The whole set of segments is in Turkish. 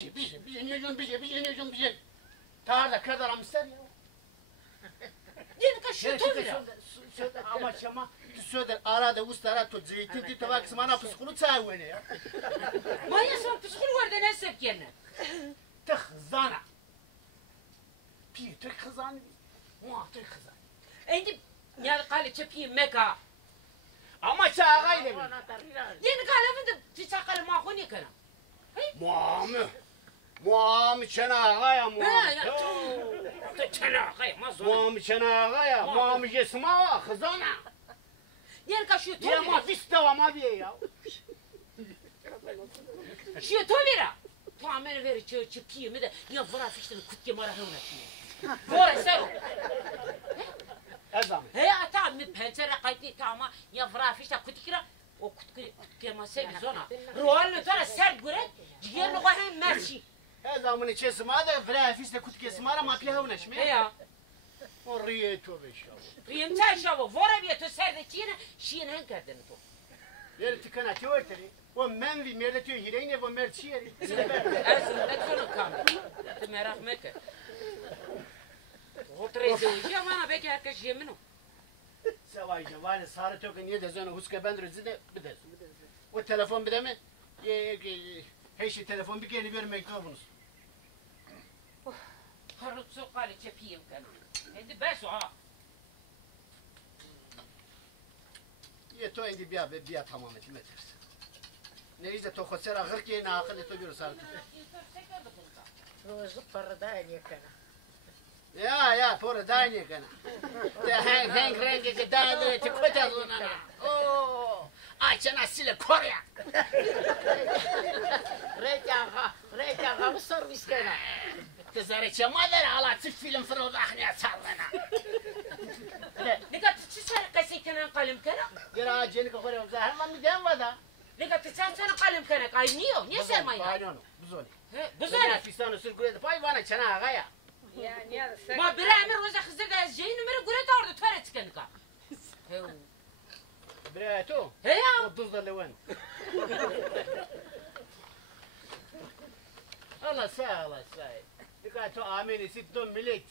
Bir şey. Tarla kadar ister ya. Yeni kaşığı ya. Ama söder arada ustara to zeytin ti tabak smana pskulu tsaawene ya. Maya sen psikoloğu orada ne sep kendine? Tıkzana. Pi tıkzan. Muha tıkzan. Endi ya kale çepi meka. Ama çağayla. Yeni kale fındı tisakale mahuni kana. Muamı çanağa ya Ha ya. Çana kay mazon. Muamı çanağa ya. Muamı jesma kızana. Yeni kaşığı Ya ma fistava ma diye ya. Şu tovira. Tamam veri çepi mi de ya vara fişten kutke mara hevna. Vora sen. Ezam. He ata mi pencere kaydı ama ya vara fişten kutkira. O kutke ma sevi zona. Ruhallo tara ser gure. Ciğer no hem merci. Ezamın içesma da vra fiste kutke smara ma pi hevna şme. He ya. Orriye tövbe şov. Yemta şavo vora bir to serde çine şiyen hen kerdin to. Yer tıkana teorteri. O menvi merde tüy hireyne bu merçiyeri. Ne konu kam. Te merak meke. Otreze ya bana belki herkes yemino. Savayca vale sarı token niye de zona huska bendrezi de bides. O telefon bir de mi? Hey şey telefon bir kere vermek kabunuz. Harutsu kale çepiyim kan. Hadi beso ha. Ye to indi biya tamam etmetirsin. Ne işte to khosera gırki ne akıl to bir sarı. Rozu parada yakana. Ya pora daynı kana. Ya hang rengi ke daynı te kota zona. Oo. Açana sile Kore. Reyta bu servis kana. Kızarı çamadır ala çift film fırıldı ahniye sallana. Nika tçisar kasi kanan kalem kana. Gira jeni ka Kore zahar ma mi dem vada. Nika tçisar kalem kana kay niyo. Niye sen maya? Aynen buzoni. He buzane. Fistan usul kure pay bana çana agaya. Ma bilamer roza khizir da jey numara gure tardı töre çıkanka. He. Bre to. He ya. O tuzda lewen. Allah sağ. Dikkat to ameni sit don millet.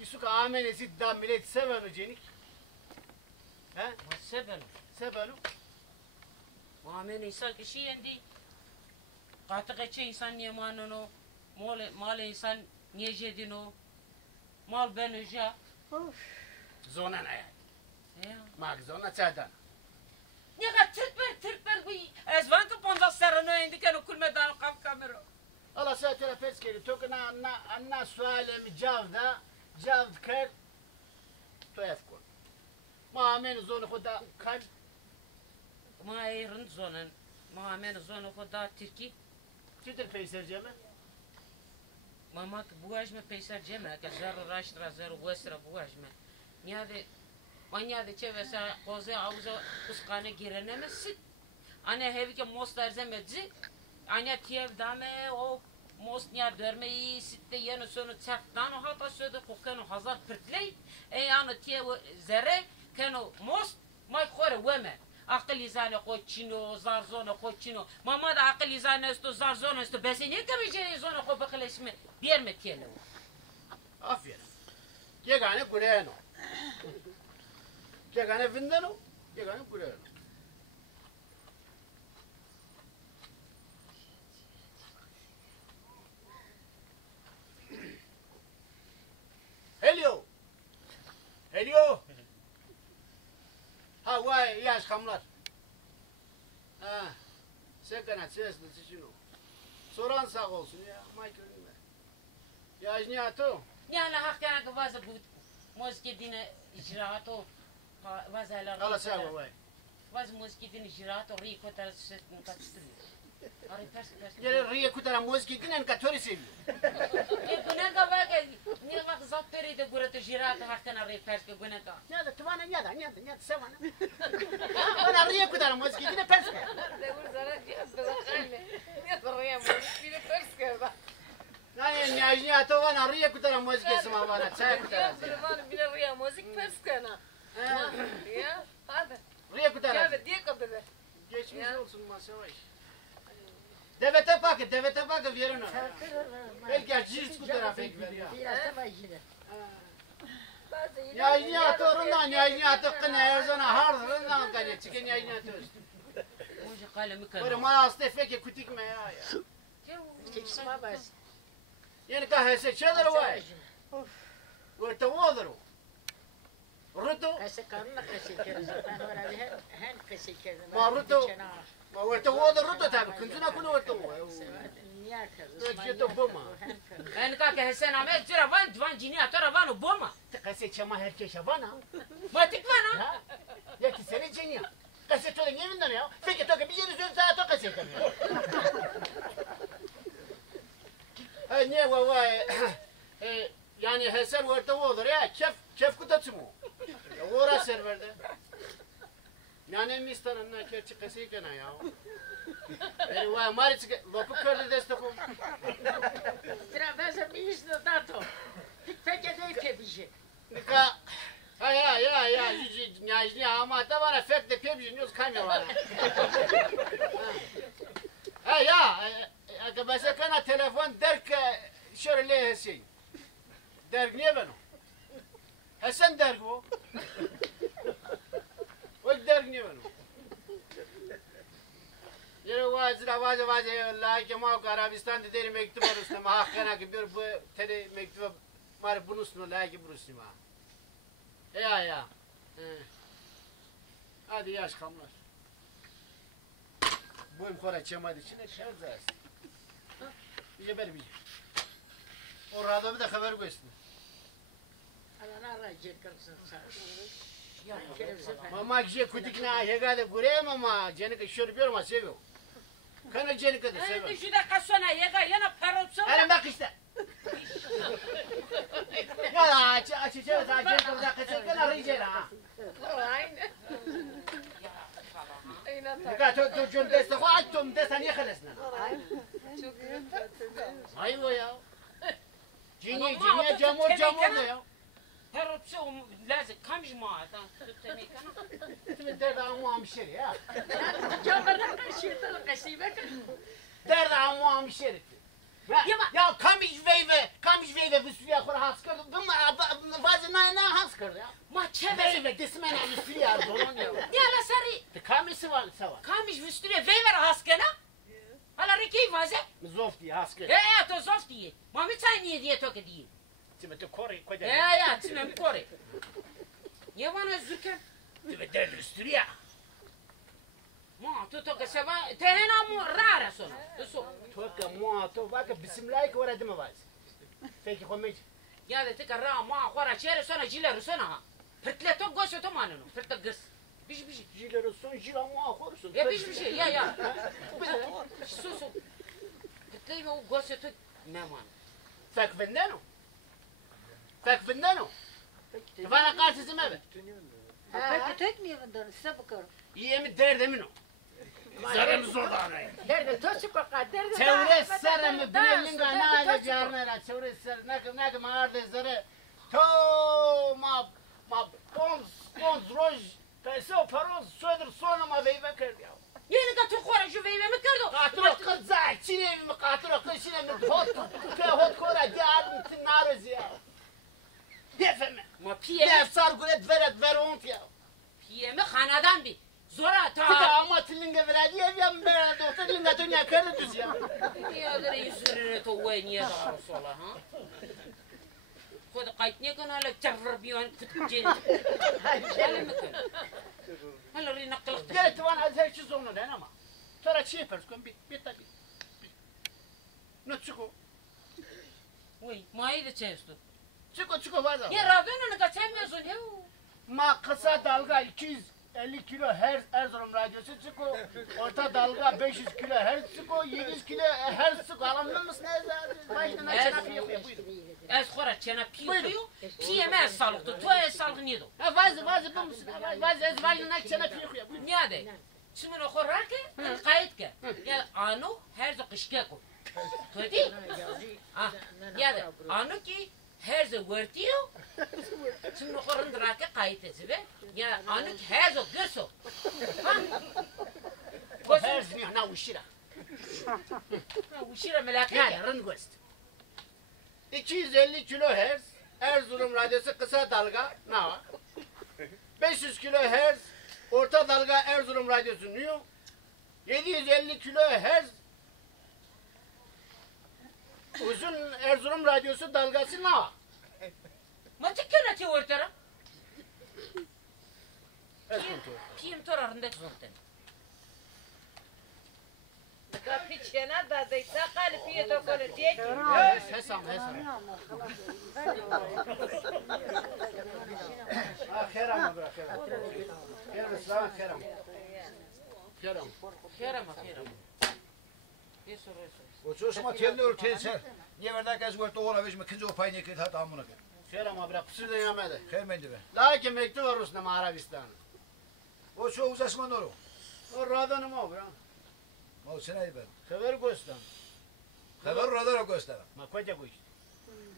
Isuka ameni sit da millet sevenu jenik. Ha? Sevenu. Muamene insan kişi yendi. Qatıqeçe insan niye manano. Mal insan niye jedino. Mal benuja. Zona ne? Ya. Mag zona çadan. Niye ka tırtber bu. Ezvan ka ponza serano indi kan okul dan kaf kamera. Allah sağ terapes keri tokna anna sualem javda javd kar to yafkon. Ma amen zona khuda kan Ma ayrın zonan. Ma amen zona koda Türkiye. Titir peyser ceme. Mamak buajme peysar ceme ka zar raştra zar westra buajme. Niye çevesa koze avuza uskane girenemezsin. Anne hevi ki most erzemedzi. Anne tiyev dame o most niye dörmeyi sitte yeni sonu çaktan o hata söde kokenu hazar pırtley. Yani tiyev zere kenu most may khore weme. Akıl izane koçino zar zona koçino. Mama da akıl izane sto zar zona sto besene kamije zona ko bakılesme diğer mi tiyelo. Aferin. Yegane gureno. Yegane vindeno. Yegane gureno. Helio. Ha vay yaş kamlar. Ha. Sekana sesli şunu. Soran sağ olsun ya. Michael mi? Yaş ne ato? Yani hakkana ki vaza bu moskidine icraato vaza Allah sağ vay. Vaz moskidine icraato riko tarset mukatstri. Ari pers. Gel riye kutara moskidinen katori sevi. Guna ka ba ke ni vak zapperi de gurato icraato hakkana ri pers ke guna ka. Nada tuvana nada sevana. Ana riye kutara moskidine perske. Yani yaş ne ato vana riye kutara moskidine sama vana çay kutara. Riye kutara. Geçmiş olsun masavay. Devete bakın verin ona. Belki cirs kudura pek ver ya. Yayını atırından yayını atıkkın erzana hardırından kale çıkın yayını atıyoruz. Hoca kalemi Böyle kalemi. maasne feke kutikme ya. Çekişme bas. Yani kahese çedir vay. Vırtı odur o. Rutu. Kase kanına kase kere zaten orada hem kase kere. Ma rutu. Ma vırtı odur rutu tabi. Kıncına kulu vırtı o. Niye kere? Ölçüde boma. Ben kaka Hasan Ahmet cira van cini atora van o boma. Kase çama herkese bana. Batik vana. Ha? Ya ki seni cini. Kase tolun yeminden ya. Peki toka bir yeri söz daha toka çekim ya. Ne vay. Yani Hasan vırtı odur ya. Kef kutatı mı? Ora serverde. Yani mistanın ne kerçi kase ikena ya. Vay mariç lopu körde destekom. Travesa mi isto dato. Peki ne kebici? Nika ya yüzü ama da bana fek de pebji news kamera var. Ya akabasa kana telefon derk şöyle şey. Derk niye ben o? Hasan derk o. O derk niye ben o? Yine vazı la ki ma Arabistan'da deri mektup arasında ma hakkına ki bir bu tele mektup var bunun üstüne la ki burası ma. Ya. Hadi yaş kamlar. Bu imkara çemadı içine şerzaz. Bir beri bir. O radyo bir de haber gösterdi. Ana arayacak kırsın sen. Mama kişi kutikna yegade gureye mama cenika şörüyor ama seviyor. Kana cenika da seviyor. Ben şu da kasona yega yana parotso. Hele bak işte. Ya aç cenika da kaçır kana ricera. Aynen. Nika to jom deste ko aç tom deste niye khalesna. Ayvo ya. Cini camur da ya. Parotso lazım kamış maata. Tutene kana. Şimdi derdi amu amşeri ya. Camına kaşıydı kasıyı Derdi amu amşeri. Ya kamış veyve vüsviya kura haskırdı. Bunlar vazı na haskırdı ya. Ma çeve. Veyve desmene vüsviya dolon ya. Ya la sari. Kamisi var sava. Kamış vüstüne veyver haskana. Hala reki vaze. Zofti haskır. Ya to zofti. Mami çay niye diye toke diye. Şimdi to kori koca. Ya çimem kore. Ya bana zürken. Şimdi derdi vüsviya. Ma tu toke seva. Tehena mu rara sona. Eso. Toka mua to baka bismillah ko radi mavaz. Peki komej. Ya de tika ra ma khora chere sona jiler sona ha. Fırtle to goşo to manano. Fırtle gıs. Bir şey. Jileri son jila mua korsun. Ya bir şey ya. Sus. Fırtle o goşo to ne man. Fek vendeno. Bana karşı zime be. Peki tek mi yedin? Size bakıyorum. Yemi derdemino. Zarem zordan. Derdi tosu koka derdi. Çevre sarımı bilinga nâle carnera. Çevre sar nakım ağırdı zarı. To ma pons roj. Kayso paros södür sonra ma veyve kerdi ya. Yeni ka to khora ju veyve mi kerdo? Katro kızza çine mi katro kızine mi hot kora yardım tin narız ya. Defeme. Ma piye. Defsar gulet veront ya. Piye mi khanadan bi. Zora Tika ta. ama tilinge veradi ya ben doktor linga dünya kerdi düz ya. Ya gare yusurine to we niye da sola ha. Kod kayıt ne kana la çarr biyon kutcin. Hele mi kan? Hele ri nakal. Gel tuvan azher çiz onu lan ama. Tara şey pers kon bir tabi. Ne çıko? Uy, mai de çesto. Çıko var da. Ya radyonu ne kaçamıyorsun ya. Ma kısa dalga 250 kilo Erzurum radyosu çıko. Orta dalga 500 kilo hertz çıko. 700 kilo hertz çıko. Anladın mısın? Başta ne yapıyor? Ez khora çena piyo. Piye me sağlıklı. To ez sağlıklı niye do? Ha vazı bu musun? Vazı ez valin ne çene piyo. Niye de? Şimdi o khora ke kayıt ke. Ya ano her zo kışke ko. To di? Ah, ya de ano ki her zo vertiyor. Şimdi o khorun drake kayıt etse ya ano ki her zo göso. Her zihna uşira. Uşira melek Yani Rıngöst. 250 kilohertz Erzurum radyosu kısa dalga ne var? 500 kilohertz orta dalga Erzurum radyosu New. 750 kilohertz uzun Erzurum radyosu dalgası ne var? Matik keneti ortara. Erzurum. Piyim torarında zorten. Kapiçena da de sakal piye to kole diye. Hesam. Keram bırak keram. Keram. Kerama. Bir soru. O çoğuşma telli örteyse. Niye verdik ez vurdu ona veşme kinci o payını kit hat amına. Keram bırak pısırdan yemedi. Kıymendi be. Lakin mektup var Rus'ta Arabistan'a. O çoğu uzasman oru. O radanım o bırak. O senayı ben. Sever göster. Haber radar göster. Ma koca koş.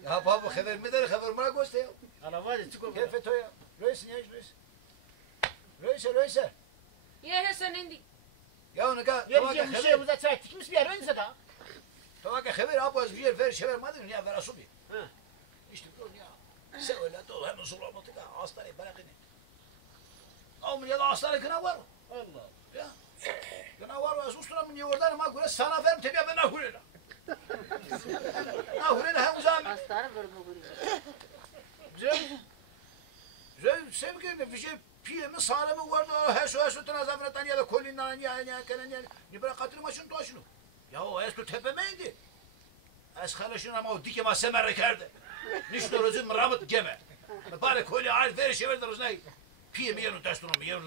Ya baba haber mi der haber mı göster? Araba çıkıyor. Keyfe toya. Reis ne reis? Reis. Ya hesen indi. Ya ne ka? Yerce bir şey uza çektik mi bir yer önce da. Tamam ki haber abaz bir yer ver şever madem ya ver asubi. Hı. İşte bu ya. Sen öyle dolu hem sulamadık ha. Hastane bırakın. Ama ya da hastane kına var mı? Allah. Ya. Kına var mı? Ustura mı niye oradan ama göre sana verim tabii ben nahurela. Nahurela hem uzağım. Hastane bölümü kuruyor. Sevgili bir şey piyemi sağlamı vardı. Her şu tenazafretan ya da kolinden ya ne böyle katırma şunu dolaşını. Ya o estu tepeme indi. Es karışın ama o dikema semer kerdi. Nişte rozun mıramıt geme. Bari koli al ver şeverdir ne? Piyemi yerin terstonum yerin.